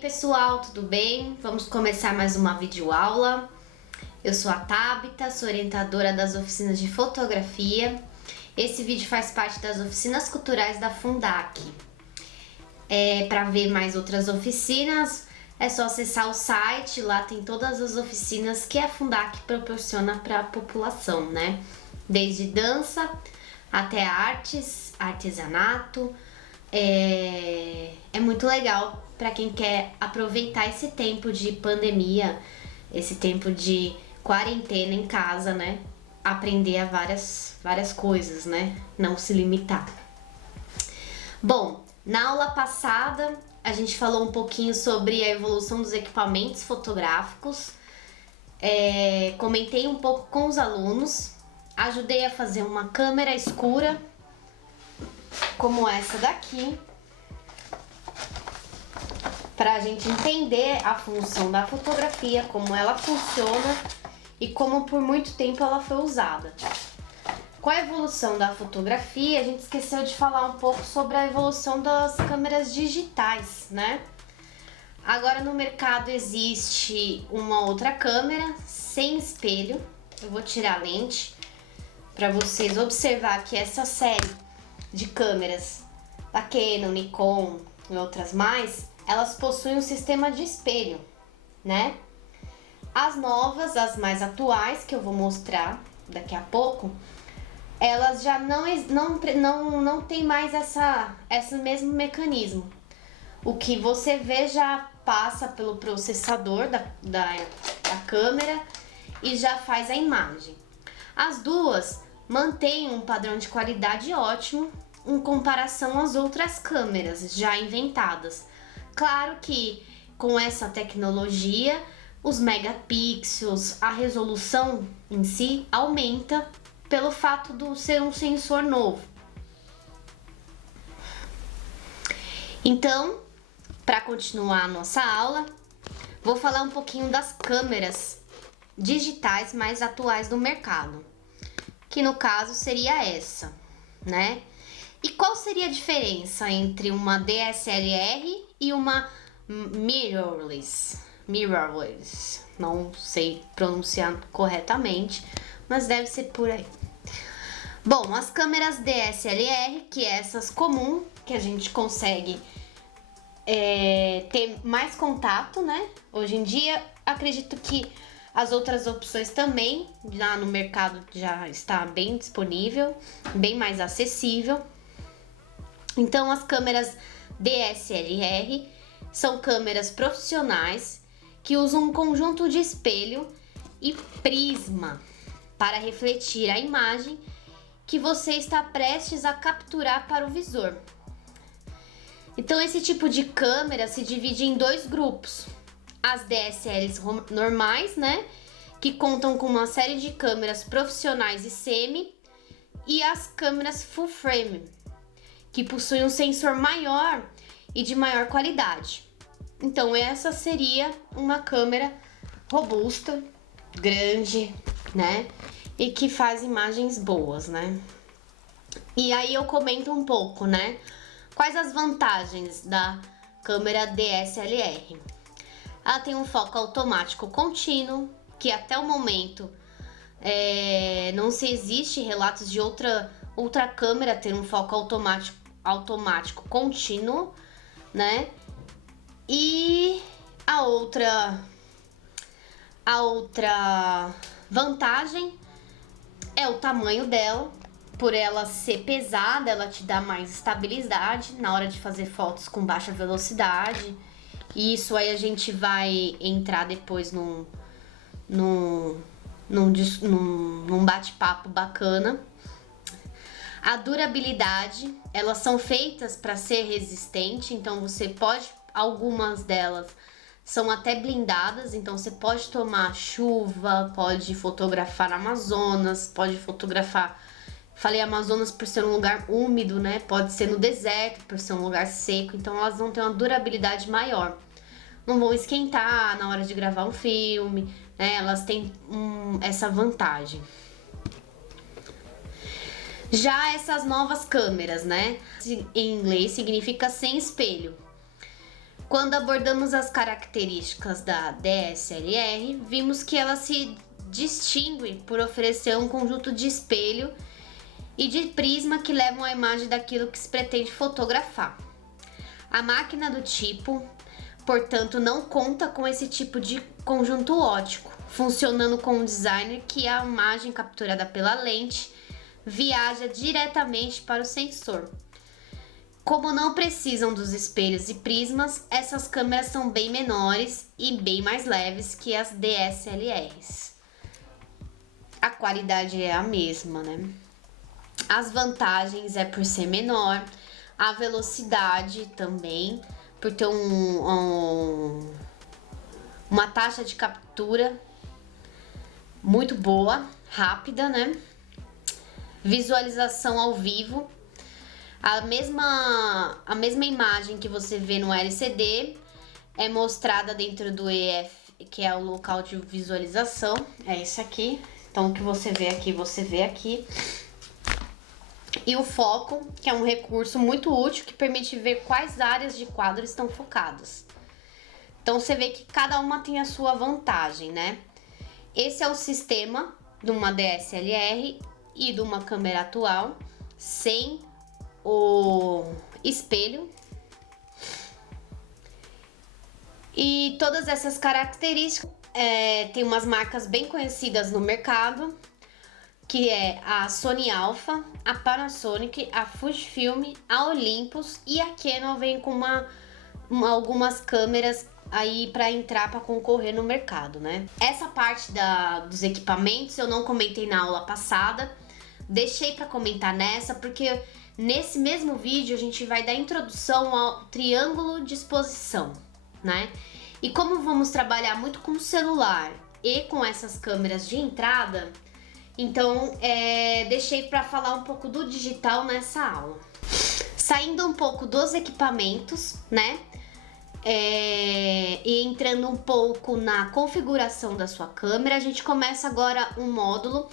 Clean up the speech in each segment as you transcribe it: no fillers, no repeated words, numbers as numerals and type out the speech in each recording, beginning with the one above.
Pessoal, tudo bem? Vamos começar mais uma videoaula. Eu sou a Tabita, sou orientadora das oficinas de fotografia. Esse vídeo faz parte das oficinas culturais da Fundac. Para ver mais outras oficinas, é só acessar o site, lá tem todas as oficinas que a Fundac proporciona para a população, né? Desde dança até artes, artesanato. É muito legal para quem quer aproveitar esse tempo de pandemia, esse tempo de quarentena em casa, né? Aprender a várias coisas, né? Não se limitar. Bom, na aula passada a gente falou um pouquinho sobre a evolução dos equipamentos fotográficos. Comentei um pouco com os alunos, ajudei a fazer uma câmera escura como essa daqui, para a gente entender a função da fotografia, como ela funciona e como por muito tempo ela foi usada. Com a evolução da fotografia, a gente esqueceu de falar um pouco sobre a evolução das câmeras digitais, né? Agora no mercado existe uma outra câmera sem espelho. Eu vou tirar a lente para vocês observar que essa série de câmeras da Canon, Nikon e outras mais, elas possuem um sistema de espelho, né? As novas, as mais atuais, que eu vou mostrar daqui a pouco, elas já não tem mais esse mesmo mecanismo. O que você vê já passa pelo processador da câmera e já faz a imagem. As duas mantêm um padrão de qualidade ótimo em comparação às outras câmeras já inventadas. Claro que com essa tecnologia, os megapixels, a resolução em si aumenta pelo fato de ser um sensor novo. Então, para continuar a nossa aula, vou falar um pouquinho das câmeras digitais mais atuais do mercado, que no caso seria essa, né? E qual seria a diferença entre uma DSLR e uma mirrorless? Não sei pronunciar corretamente, mas deve ser por aí. Bom, as câmeras DSLR, que é essas comum, que a gente consegue ter mais contato, né? Hoje em dia, acredito que as outras opções também, lá no mercado já está bem disponível, bem mais acessível. Então, as câmeras DSLR são câmeras profissionais que usam um conjunto de espelho e prisma para refletir a imagem que você está prestes a capturar para o visor. Então, esse tipo de câmera se divide em dois grupos. As DSLs normais, né, que contam com uma série de câmeras profissionais e semi, e as câmeras full frame, que possuem um sensor maior e de maior qualidade. Então essa seria uma câmera robusta, grande, né, e que faz imagens boas, né. E aí eu comento um pouco, né, quais as vantagens da câmera DSLR. Ela tem um foco automático contínuo, que até o momento não se existe relatos de outra câmera ter um foco automático contínuo, né? E a outra vantagem é o tamanho dela. Por ela ser pesada, ela te dá mais estabilidade na hora de fazer fotos com baixa velocidade. E isso aí a gente vai entrar depois num bate-papo bacana. A durabilidade, elas são feitas para ser resistente, então você pode, algumas delas são até blindadas, então você pode tomar chuva, pode fotografar Amazonas, pode fotografar... Falei Amazonas por ser um lugar úmido, né? Pode ser no deserto por ser um lugar seco, então elas vão ter uma durabilidade maior. Não vão esquentar na hora de gravar um filme, né? Elas têm essa vantagem. Já essas novas câmeras, né? Em inglês significa sem espelho. Quando abordamos as características da DSLR, vimos que ela se distingue por oferecer um conjunto de espelho e de prisma que levam a imagem daquilo que se pretende fotografar. A máquina do tipo, portanto, não conta com esse tipo de conjunto óptico, funcionando com um designer que a imagem capturada pela lente viaja diretamente para o sensor. Como não precisam dos espelhos e prismas, essas câmeras são bem menores e bem mais leves que as DSLRs. A qualidade é a mesma, né? As vantagens é por ser menor, a velocidade também, por ter uma taxa de captura muito boa, rápida, né? Visualização ao vivo, a mesma imagem que você vê no LCD é mostrada dentro do EF, que é o local de visualização, é esse aqui. Então o que você vê aqui, você vê aqui. E o foco, que é um recurso muito útil que permite ver quais áreas de quadro estão focadas. Então você vê que cada uma tem a sua vantagem, né? Esse é o sistema de uma DSLR e de uma câmera atual sem o espelho. E todas essas características tem umas marcas bem conhecidas no mercado, que é a Sony Alpha, a Panasonic, a Fujifilm, a Olympus, e a Canon vem com algumas câmeras aí para entrar para concorrer no mercado, né? Essa parte dos equipamentos eu não comentei na aula passada, deixei para comentar nessa porque nesse mesmo vídeo a gente vai dar introdução ao triângulo de exposição, né? E como vamos trabalhar muito com o celular e com essas câmeras de entrada, então deixei para falar um pouco do digital nessa aula. Saindo um pouco dos equipamentos, né? E entrando um pouco na configuração da sua câmera, a gente começa agora um módulo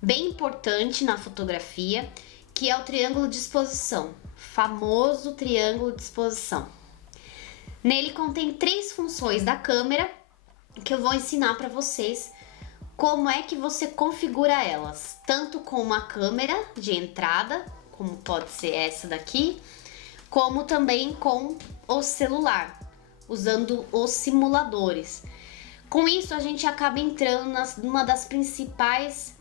bem importante na fotografia, que é o triângulo de exposição, famoso triângulo de exposição. Nele contém 3 funções da câmera que eu vou ensinar para vocês como é que você configura elas, tanto com uma câmera de entrada, como pode ser essa daqui, como também com o celular, usando os simuladores. Com isso a gente acaba entrando numa das principais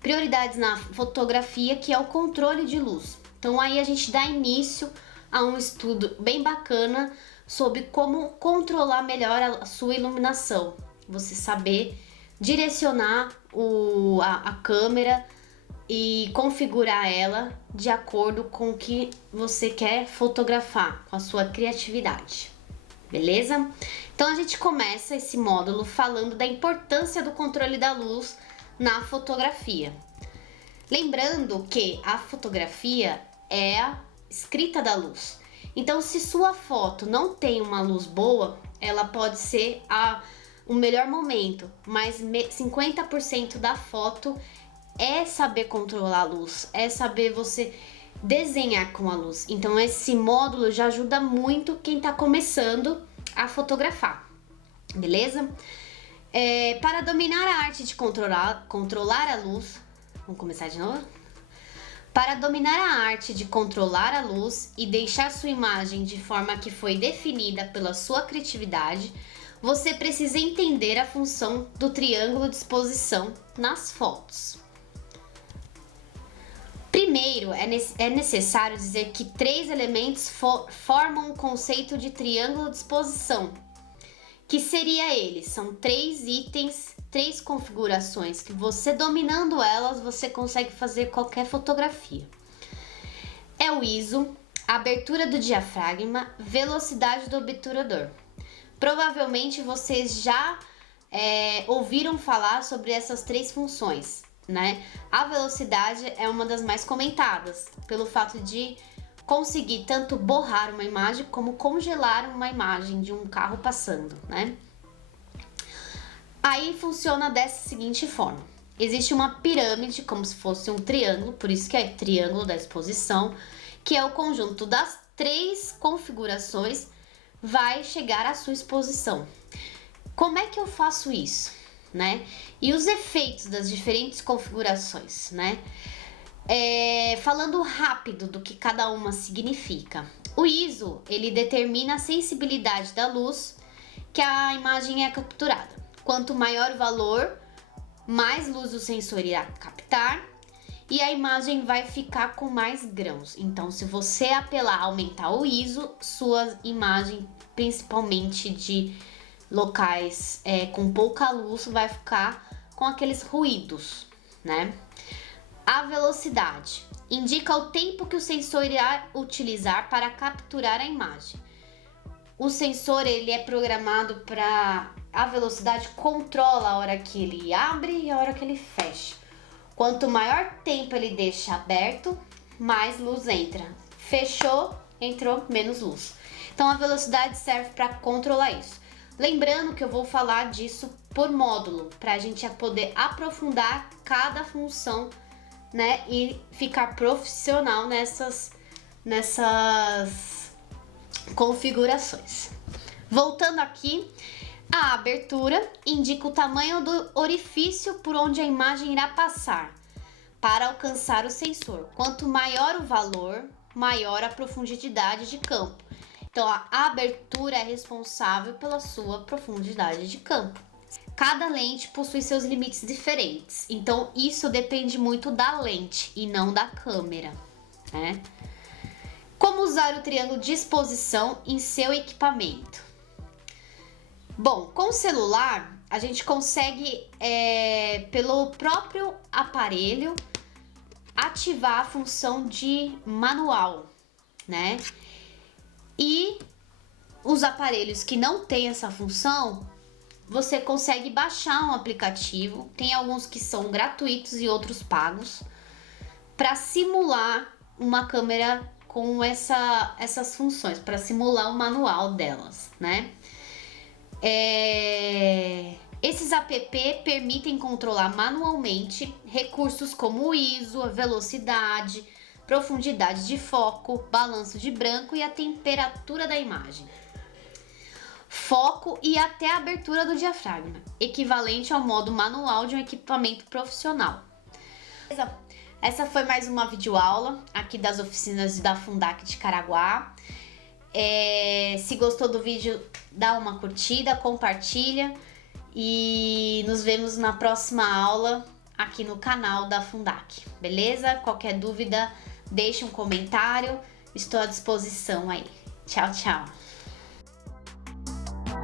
prioridades na fotografia, que é o controle de luz. Então aí a gente dá início a um estudo bem bacana sobre como controlar melhor a sua iluminação. Você saber direcionar a câmera e configurar ela de acordo com o que você quer fotografar, com a sua criatividade. Beleza? Então a gente começa esse módulo falando da importância do controle da luz na fotografia. Lembrando que a fotografia é a escrita da luz. Então, se sua foto não tem uma luz boa, ela pode ser o melhor momento, mas 50% da foto é saber controlar a luz, é saber você desenhar com a luz. Então, esse módulo já ajuda muito quem está começando a fotografar, beleza? Para dominar a arte de controlar a luz, vamos começar de novo? Para dominar a arte de controlar a luz e deixar sua imagem de forma que foi definida pela sua criatividade, você precisa entender a função do triângulo de exposição nas fotos. Primeiro, é necessário dizer que 3 elementos formam o conceito de triângulo de exposição, que seria ele, são 3 itens, 3 configurações que você dominando elas, você consegue fazer qualquer fotografia. É o ISO, a abertura do diafragma, velocidade do obturador. Provavelmente vocês já ouviram falar sobre essas 3 funções, né? A velocidade é uma das mais comentadas, pelo fato de conseguir tanto borrar uma imagem como congelar uma imagem de um carro passando, né? Aí funciona dessa seguinte forma. Existe uma pirâmide, como se fosse um triângulo, por isso que é triângulo da exposição, que é o conjunto das 3 configurações vai chegar à sua exposição. Como é que eu faço isso, né? E os efeitos das diferentes configurações, né? Falando rápido do que cada uma significa. O ISO, ele determina a sensibilidade da luz que a imagem é capturada. Quanto maior o valor, mais luz o sensor irá captar e a imagem vai ficar com mais grãos. Então, se você apelar a aumentar o ISO, sua imagem, principalmente de locais com pouca luz, vai ficar com aqueles ruídos, né? A velocidade indica o tempo que o sensor irá utilizar para capturar a imagem. O sensor ele é programado para a velocidade, controla a hora que ele abre e a hora que ele fecha. Quanto maior tempo ele deixa aberto, mais luz entra. Fechou, entrou menos luz. Então a velocidade serve para controlar isso. Lembrando que eu vou falar disso por módulo, para a gente poder aprofundar cada função, né, e ficar profissional nessas configurações. Voltando aqui, a abertura indica o tamanho do orifício por onde a imagem irá passar para alcançar o sensor. Quanto maior o valor, maior a profundidade de campo. Então, a abertura é responsável pela sua profundidade de campo. Cada lente possui seus limites diferentes, então isso depende muito da lente e não da câmera, né? Como usar o triângulo de exposição em seu equipamento? Bom, com o celular a gente consegue, pelo próprio aparelho, ativar a função de manual, né? E os aparelhos que não têm essa função, você consegue baixar um aplicativo, tem alguns que são gratuitos e outros pagos, para simular uma câmera com essas funções, para simular o manual delas, né? Esses app permitem controlar manualmente recursos como o ISO, a velocidade, profundidade de foco, balanço de branco e a temperatura da imagem. Foco e até a abertura do diafragma, equivalente ao modo manual de um equipamento profissional. Essa foi mais uma videoaula aqui das oficinas da Fundac de Caraguá. Se gostou do vídeo, dá uma curtida, compartilha e nos vemos na próxima aula aqui no canal da Fundac, beleza? Qualquer dúvida, deixe um comentário, estou à disposição aí. Tchau, tchau!